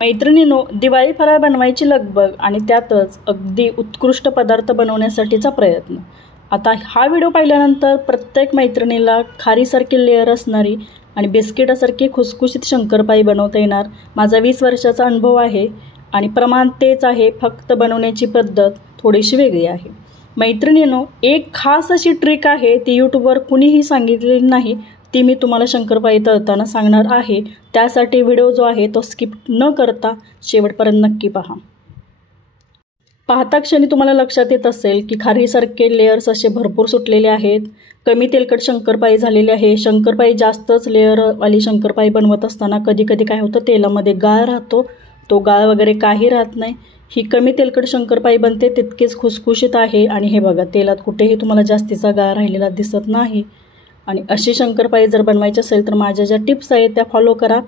मैत्रिणींनो, दिवाळी फराळ बनवायची लगबग आणि त्यातच अगदी उत्कृष्ट पदार्थ बनवण्यासाठीचा प्रयत्न. आता हा व्हिडिओ पाहिल्यानंतर प्रत्येक मैत्रिणीला खारीसारखी लेअर असणारी आणि बिस्किटासारखी खुसखुशीत शंकरपाळी बनवता येणार. माझा 20 वर्षाचा अनुभव आहे आणि प्रमाण तेच आहे, फक्त बनवण्याची पद्धत थोडीशी वेगळी आहे. मैत्रिणींनो, एक खास अशी ट्रिक आहे, ती यूट्यूबवर कुणीही सांगितलेली नाही, ती मी तुम्हाला शंकरपाळी तळताना सांगणार आहे. त्यासाठी व्हिडिओ जो आहे तो स्किप न करता शेवटपर्यंत नक्की पहा. पाहता क्षणी तुम्हाला लक्षात येत असेल की खारीसारखे लेयर्स असे भरपूर सुटलेले आहेत. कमी तेलकट शंकरपाळी झालेली आहे. शंकरपाळी जास्तच लेअरवाली शंकरपाळी बनवत असताना कधी कधी काय होतं, तेलामध्ये गाळ राहतो. तो गाळ वगैरे काही राहत नाही. ही कमी तेलकट शंकरपाळी बनते, तितकीच खुसखुशीत आहे. आणि हे बघा, तेलात कुठेही तुम्हाला जास्तीचा गाळ राहिलेला दिसत नाही. आणि अशी शंकरपाळी जर बनवायची असेल तर माझ्या ज्या टिप्स आहेत त्या फॉलो करा.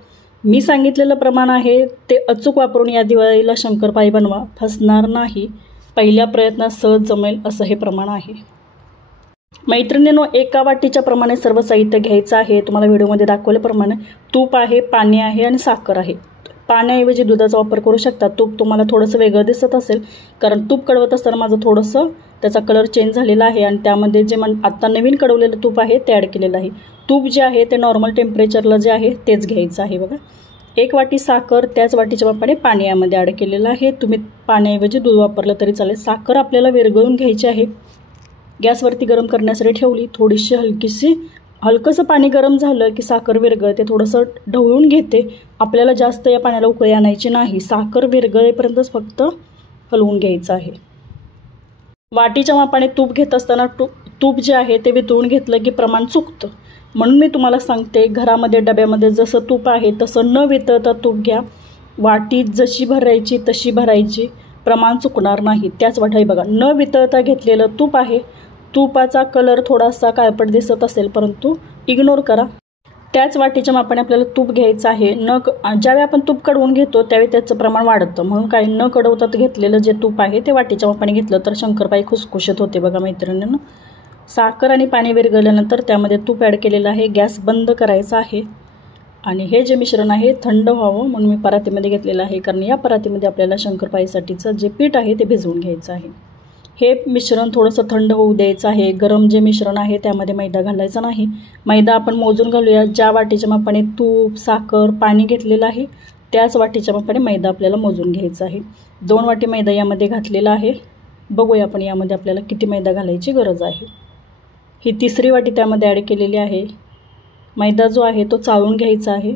मी सांगितलेलं प्रमाण आहे ते अचूक वापरून या दिवाळीला शंकरपाळी बनवा, फसणार नाही. पहिल्या प्रयत्नात सहज जमेल असं हे प्रमाण आहे. मैत्रिणींनो, एका वाटीच्या प्रमाणे सर्व साहित्य घ्यायचं आहे. तुम्हाला व्हिडिओमध्ये दाखवल्याप्रमाणे तूप आहे, पाणी आहे आणि साखर आहे. पाण्याऐवजी दुधाचा वापर करू शकता. तूप तुम्हाला थोडंसं वेगळं दिसत असेल, कारण तूप कडवत असताना माझं थोडंसं त्याचा कलर चेंज झालेला आहे आणि त्यामध्ये जे आत्ता नवीन कडवलेलं तूप आहे ते ॲड केलेलं आहे. तूप जे आहे ते नॉर्मल टेम्परेचरला जे आहे तेच घ्यायचं आहे. बघा, 1 वाटी साखर, त्याच वाटीच्या मापाने पाणी यामध्ये ॲड केलेलं आहे. तुम्ही पाण्याऐवजी दूध वापरलं तरी चालेल. साखर आपल्याला विरघळून घ्यायची आहे. गॅसवरती गरम करण्यासाठी ठेवली. थोडीशी हलकंसं पाणी गरम झालं की साखर विरघळते, थोडंसं ढवळून घेते. आपल्याला जास्त या पाण्याला उकळी आणायची नाही. साखर विरघळेपर्यंतच फक्त हलवून घ्यायचं आहे. वाटीच्या मापाने तूप घेत असताना तूप जे आहे ते वितळून घेतलं की प्रमाण चुकतं. म्हणून मी तुम्हाला सांगते, घरामध्ये डब्यामध्ये जसं तूप आहे तसं न वितळता तूप घ्या. वाटी जशी भरायची तशी भरायची, प्रमाण चुकणार नाही. त्याच वाटी बघा, न वितळता घेतलेलं तूप आहे. तुपाचा कलर थोडासा काळपट दिसत असेल, परंतु इग्नोर करा. त्याच वाटीच्या मापाने आपल्याला तूप घ्यायचं आहे. ज्यावेळी आपण तूप कडवून घेतो त्यावेळी त्याचं प्रमाण वाढतं. म्हणून काही न कडवतात घेतलेलं जे तूप आहे ते वाटीच्या मापाने घेतलं तर शंकरपाळी खुसखुशीत होते. बघा मैत्रिणींनो, साखर आणि पाणी विरघळल्यानंतर त्यामध्ये तूप ॲड केलेलं आहे. गॅस बंद करायचा आहे आणि हे जे मिश्रण आहे थंड व्हावं म्हणून मी परातीमध्ये घेतलेलं आहे, कारण या परातीमध्ये आपल्याला शंकरपाळीसाठीचं जे पीठ आहे ते भिजवून घ्यायचं आहे. हे मिश्रण थोडंसं थंड होऊ द्यायचं आहे. गरम जे मिश्रण आहे त्यामध्ये मैदा घालायचा नाही. मैदा आपण मोजून घालूया. ज्या वाटीच्या मापाने तूप, साखर, पाणी घेतलेलं आहे त्याच वाटीच्या मापाने मैदा आपल्याला मोजून घ्यायचा आहे. 2 वाटी मैदा यामध्ये घातलेला आहे. बघूया आपण यामध्ये आपल्याला किती मैदा घालायची गरज आहे. ही 3री वाटी त्यामध्ये ॲड केलेली आहे. मैदा जो आहे तो चाळून घ्यायचा आहे.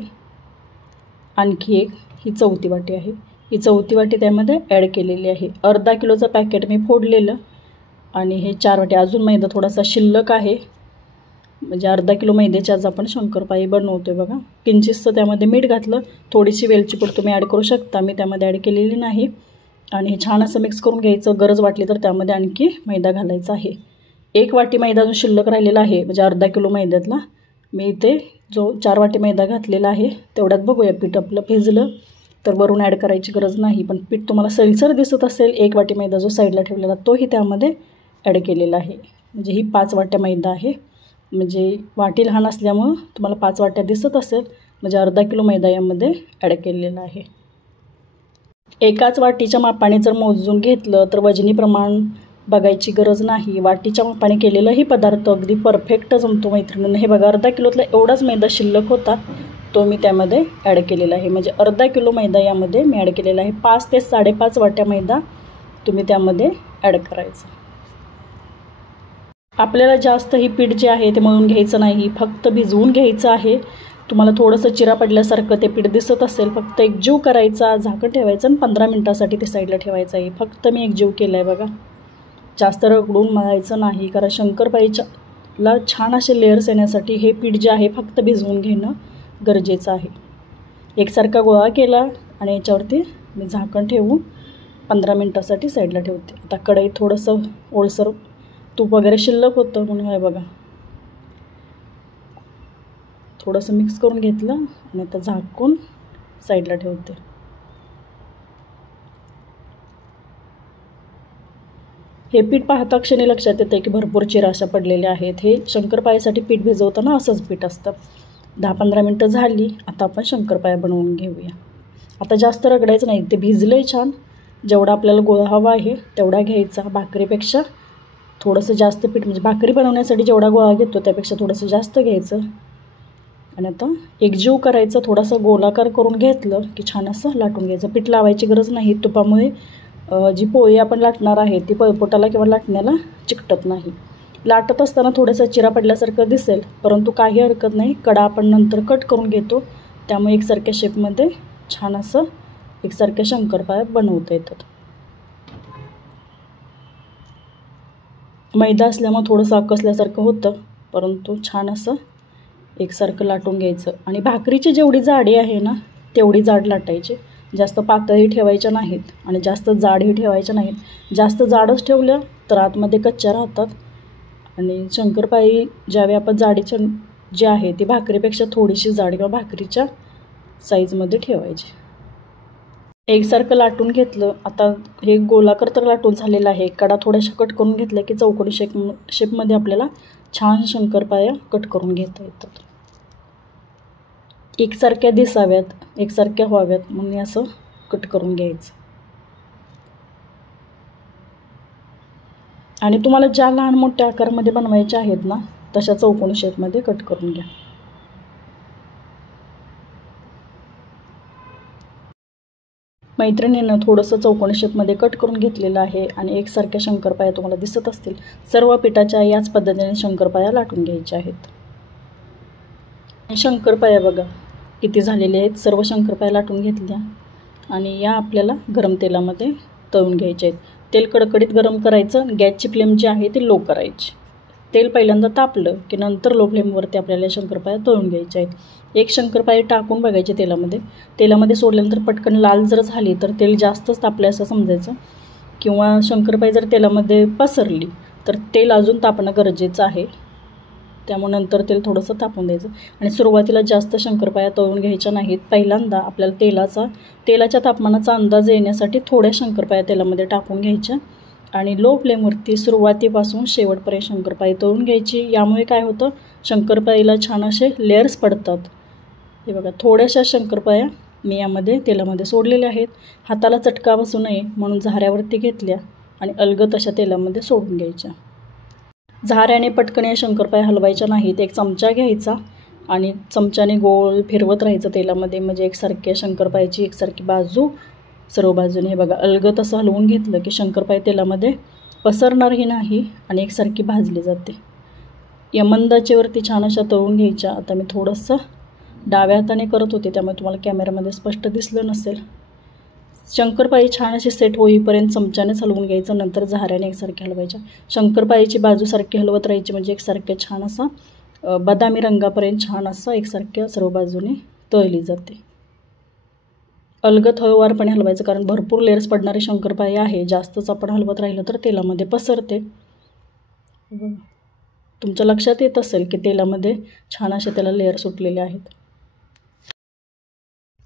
आणखी एक ही 4थी वाटी आहे. ही 4थी वाटी त्यामध्ये ॲड केलेली आहे. अर्धा किलोचं पॅकेट मी फोडलेलं आणि हे 4 वाटी. अजून मैदा थोडासा शिल्लक आहे, म्हणजे अर्धा किलो मैद्याची आज आपण शंकरपाळी बनवतो आहे. बघा, किंचितसं त्यामध्ये मीठ घातलं. थोडीशी वेलची पूड तुम्ही ॲड करू शकता, मी त्यामध्ये ॲड केलेली नाही. आणि हे छान असं मिक्स करून घ्यायचं. गरज वाटली तर त्यामध्ये आणखी मैदा घालायचा आहे. 1 वाटी मैदा अजून शिल्लक राहिलेला आहे, म्हणजे अर्धा किलो मैद्यातला मी इथे जो 4 वाटी मैदा घातलेला आहे तेवढ्यात बघूया पीठ आपलं भिजलं तर वरून ॲड करायची गरज नाही. पण पीठ तुम्हाला सैलसर दिसत असेल, 1 वाटी मैदा जो साईडला ठेवलेला तोही त्यामध्ये ॲड केलेला आहे. म्हणजे ही 5 वाट्या मैदा आहे. म्हणजे वाटी लहान असल्यामुळं तुम्हाला 5 वाट्या दिसत असेल, म्हणजे अर्धा किलो मैदा यामध्ये ॲड केलेला आहे. एकाच वाटीच्या मापाने जर मोजून घेतलं तर वजनी प्रमाण बघायची गरज नाही. वाटीच्या मापाने केलेलाही पदार्थ अगदी परफेक्ट जमतो मैत्रिणींना. हे बघा, अर्धा किलोतला एवढाच मैदा शिल्लक होता, तो मी त्यामध्ये ॲड केलेला आहे. म्हणजे अर्धा किलो मैदा यामध्ये मी ॲड केलेला आहे. 5 ते 5.5 वाट्या मैदा तुम्ही त्यामध्ये ॲड करायचा. आपल्याला जास्त ही पीठ जे आहे ते मळून घ्यायचं नाही, फक्त भिजवून घ्यायचं आहे. तुम्हाला थोडंसं चिरा पडल्यासारखं ते पीठ दिसत असेल, फक्त एकजीव करायचा, झाकण ठेवायचं आणि 15 मिनटासाठी ते साईडला ठेवायचं आहे. फक्त मी एकजीव केला आहे. बघा, जास्त रगडून मळायचं नाही, कारण शंकरपाळीला छान असे लेयर्स येण्यासाठी हे पीठ जे आहे फक्त भिजवून घेणं गरजेचं आहे. एकसारखा गोळा केला आणि याच्यावरती मी झाकण ठेवून 15 मिनटासाठी साईडला ठेवते. आता कढईत थोडंसं ओलसर तूप वगैरे शिल्लक होतं म्हणून हे बघा थोडंसं मिक्स करून घेतलं आणि आता झाकून साईडला ठेवते. हे पीठ पाहता क्षणी लक्षात येतं की भरपूर चिरा अशा पडलेल्या आहेत. हे शंकरपाळीसाठी पीठ भिजवताना असंच पीठ असतं. 10-15 मिनटं झाली. आता आपण शंकरपाळ्या बनवून घेऊया. आता जास्त रगडायचं नाही, ते भिजलंय छान. जेवढा आपल्याला गोळा हवा आहे तेवढा घ्यायचा. भाकरीपेक्षा थोडंसं जास्त पीठ, म्हणजे भाकरी बनवण्यासाठी जेवढा गोळा घेतो त्यापेक्षा थोडंसं जास्त घ्यायचं. आणि आता एकजीव करायचं, थोडासा गोलाकार करून घेतलं की छान असं लाटून घ्यायचं. पीठ लावायची गरज नाही. तुपामुळे जी पोळी आपण लाटणार आहे ती पळपोटाला किंवा लाटण्याला चिकटत नाही. लाटत असताना थोडंसं चिरा पडल्यासारखं दिसेल, परंतु काही हरकत नाही. कडा आपण नंतर कट करून घेतो, त्यामुळे एकसारख्या शेपमध्ये छान असं एकसारख्या शंकरपाळ्या बनवता येतात. मैदा असल्यामुळे थोडंसं आकसल्यासारखं होतं, परंतु छान असं एकसारखं लाटून घ्यायचं. आणि भाकरीची जेवढी जाडी आहे ना तेवढी जाड लाटायची. जास्त पातळही ठेवायच्या नाहीत आणि जास्त जाडही ठेवायच्या नाहीत. जास्त जाडच ठेवल्या तर आतमध्ये कच्च्या राहतात. आणि शंकरपाळी ज्यावेळी आपण जाडीच्या जी आहे ती भाकरीपेक्षा थोडीशी जाड किंवा भाकरीच्या साईजमध्ये ठेवायची. एकसारखं लाटून घेतलं. आता हे गोलाकार तर लाटून झालेलं आहे. कडा थोड्याशा कट करून घेतल्या की चौकोनी शेपमध्ये आपल्याला छान शंकरपाळ्या कट करून घेता येतात. एकसारख्या दिसाव्यात, एकसारख्या व्हाव्यात म्हणून असं कट करून घ्यायचं. आणि तुम्हाला ज्या लहान मोठ्या आकारामध्ये बनवायच्या आहेत ना तशा चौकोनी शेपमध्ये कट करून घ्या. मैत्रिणींनं थोडंसं चौकोनी शेपमध्ये कट करून घेतलेलं आहे आणि एकसारख्या शंकरपाळ्या तुम्हाला दिसत असतील. सर्व पिठाच्या याच पद्धतीने शंकरपाळ्या लाटून घ्यायच्या आहेत. शंकरपाळ्या बघा किती झालेले आहेत. सर्व शंकरपाळ्या लाटून घेतल्या आणि या आपल्याला गरम तेलामध्ये तळून घ्यायचे आहेत. तेल कडकडीत गरम करायचं. गॅसची फ्लेम जी आहे ती लो करायची. तेल पहिल्यांदा तापलं की नंतर लो फ्लेमवरती आपल्याला शंकरपाळ्या तळून घ्यायच्या आहेत. एक शंकरपाळी टाकून बघायची तेलामध्ये सोडल्यानंतर पटकन लाल जर झाली तर तेल जास्तच तापलं असं समजायचं. किंवा शंकरपाळी जर तेलामध्ये पसरली तर तेल अजून तापणं गरजेचं आहे. त्यामुळे नंतर तेल थोडंसं तापून द्यायचं. आणि सुरुवातीला जास्त शंकरपाळ्या तळून घ्यायच्या नाहीत. पहिल्यांदा आपल्याला तेलाच्या तापमानाचा अंदाज येण्यासाठी थोड्या शंकरपाळ्या तेलामध्ये टाकून घ्यायच्या आणि लो फ्लेमवरती सुरुवातीपासून शेवटपर्यंत शंकरपाळी तळून घ्यायची. यामुळे काय होतं, शंकरपाळीला छान असे लेयर्स पडतात. हे बघा थोड्याशा शंकरपाळ्या मी यामध्ये तेलामध्ये सोडलेल्या आहेत. हाताला चटका बसू नये म्हणून झाऱ्यावरती घेतल्या आणि अलगद अशा तेलामध्ये सोडून घ्यायच्या. झाऱ्याने पटकन या शंकरपाळ्या हलवायच्या नाहीत. एक चमचा घ्यायचा आणि चमच्याने गोल फिरवत राहायचं तेलामध्ये, म्हणजे एकसारख्या शंकरपाळ्याची एकसारखी बाजू सर्व बाजूने हे बघा अलगद असं हलवून घेतलं की शंकरपाळी तेलामध्ये पसरणारही नाही आणि एकसारखी भाजली जाते. या मंद आचेवरती छान अशा तळून घ्यायच्या. आता मी थोडंसं डाव्या हाताने करत होते त्यामुळे तुम्हाला कॅमेऱ्यामध्ये स्पष्ट दिसलं नसेल. शंकरपाळी छान अशी सेट होईपर्यंत चमच्यानेच हलवून घ्यायचं. नंतर झाऱ्याने एकसारखी हलवायच्या. शंकरपाळीची बाजू सारखी हलवत राहायची, म्हणजे एकसारख्या छान असा बदामी रंगापर्यंत छान असं एकसारख्या सर्व बाजूने तळली जाते. अलगद हळूवारपणे हलवायचं, कारण भरपूर लेयर्स पडणारी शंकरपाळी आहे. जास्तच आपण हलवत राहिलं तर तेलामध्ये पसरते. तुमच्या लक्षात येत असेल की तेलामध्ये छान असे त्याला लेयर सुटलेले आहेत.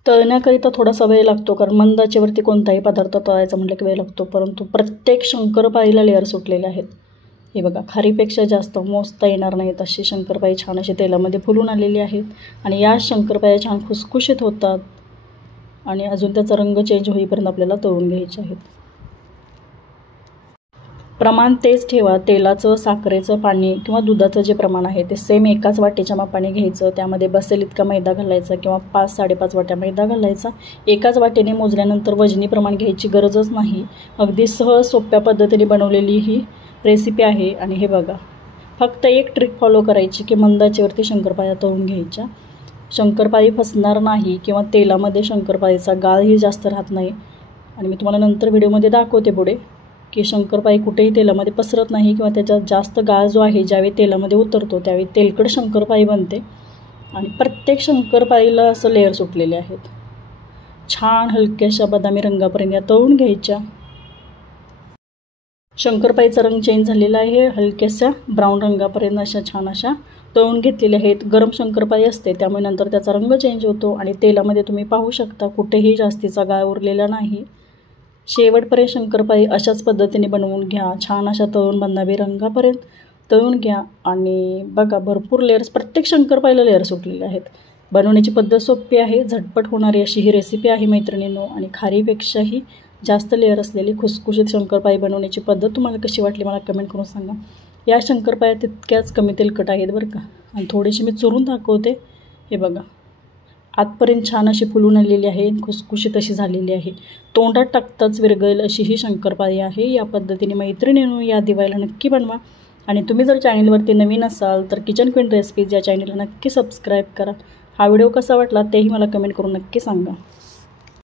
तळण्याकरिता थोडासा वेळ लागतो, कारण मंद आचेवरती कोणताही पदार्थ तळायचा म्हटलं की वेळ लागतो. परंतु प्रत्येक शंकरपाळीला लेयर सुटलेले आहेत. हे बघा खारीपेक्षा जास्त मोजता येणार नाहीत अशी शंकरपाळी छान अशी तेलामध्ये फुलून आलेली आहेत. आणि या शंकरपाळ्या छान खुसखुशीत होतात आणि अजून त्याचा रंग चेंज होईपर्यंत आपल्याला तळून घ्यायचे आहेत. प्रमाण तेच ठेवा. तेलाचं, साखरेचं पाणी किंवा दुधाचं जे प्रमाण आहे ते सेम एकाच वाटीच्या मापाने घ्यायचं. त्यामध्ये बसेल इतका मैदा घालायचा किंवा 5-5.5 वाट्या मैदा घालायचा. एकाच वाटीने मोजल्यानंतर वजनी प्रमाण घ्यायची गरजच नाही. अगदी सहज सोप्या पद्धतीने बनवलेली ही रेसिपी आहे. आणि हे बघा फक्त एक ट्रिक फॉलो करायची की मंद आचेवरती शंकरपाळ्या तळून घ्यायच्या. शंकरपाळी फसणार नाही किंवा तेलामध्ये शंकरपाळीचा गाळही जास्त राहत नाही. आणि मी तुम्हाला नंतर व्हिडिओमध्ये दाखवते पुढे की शंकरपाळी कुठेही तेलामध्ये पसरत नाही किंवा त्याच्यात जास्त गाळ जो आहे ज्यावेळी तेलामध्ये उतरतो त्यावेळी तेलकट शंकरपाळी बनते. आणि प्रत्येक शंकरपाळीला असं लेयर सुटलेले आहेत. छान हलक्याशा बदामी रंगापर्यंत या तळून घ्यायच्या. शंकरपाळीचा रंग चेंज झालेला आहे. हलक्याशा ब्राऊन रंगापर्यंत अशा छान अशा तळून घेतलेल्या आहेत. गरम शंकरपाळी असते त्यामुळे नंतर त्याचा रंग चेंज होतो. आणि तेलामध्ये तुम्ही पाहू शकता कुठेही जास्तीचा गाळ उरलेला नाही. शेवटपर्यंत शंकरपाळी अशाच पद्धतीने बनवून घ्या. छान अशा तळून बदामी रंगापर्यंत तळून घ्या. आणि बघा भरपूर लेयर्स, प्रत्येक शंकरपाळीला लेयर सुटलेले आहेत. बनवण्याची पद्धत सोपी आहे, झटपट होणारी अशी ही रेसिपी आहे मैत्रिणींनो. आणि खारीपेक्षाही जास्त लेअर असलेली खुसखुशीत शंकरपाळी बनवण्याची पद्धत तुम्हाला कशी वाटली मला कमेंट करून सांगा. या शंकरपाळ्या तितक्याच कमी तेलकट आहेत बरं का. आणि थोडीशी मी चुरून दाखवते. हे बघा, आतपर्यंत छान अशी फुलून आलेली आहे, खुसखुशीत अशी झालेली आहे. तोंडात टाकताच विरघळेल अशी ही शंकरपाळी आहे. या पद्धतीने मैत्रिणींनो या दिवाळीला नक्की बनवा. आणि तुम्ही जर चॅनलवरती नवीन असाल तर किचन क्वीन रेसिपीज या चॅनलला नक्की सबस्क्राईब करा. हा व्हिडिओ कसा वाटला तेही मला कमेंट करून नक्की सांगा.